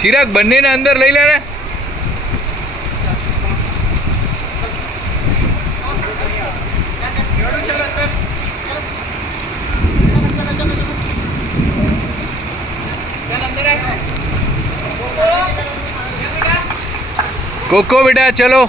चिराग बन्ने ने अंदर लई ले रे। कोको बेटा चलो।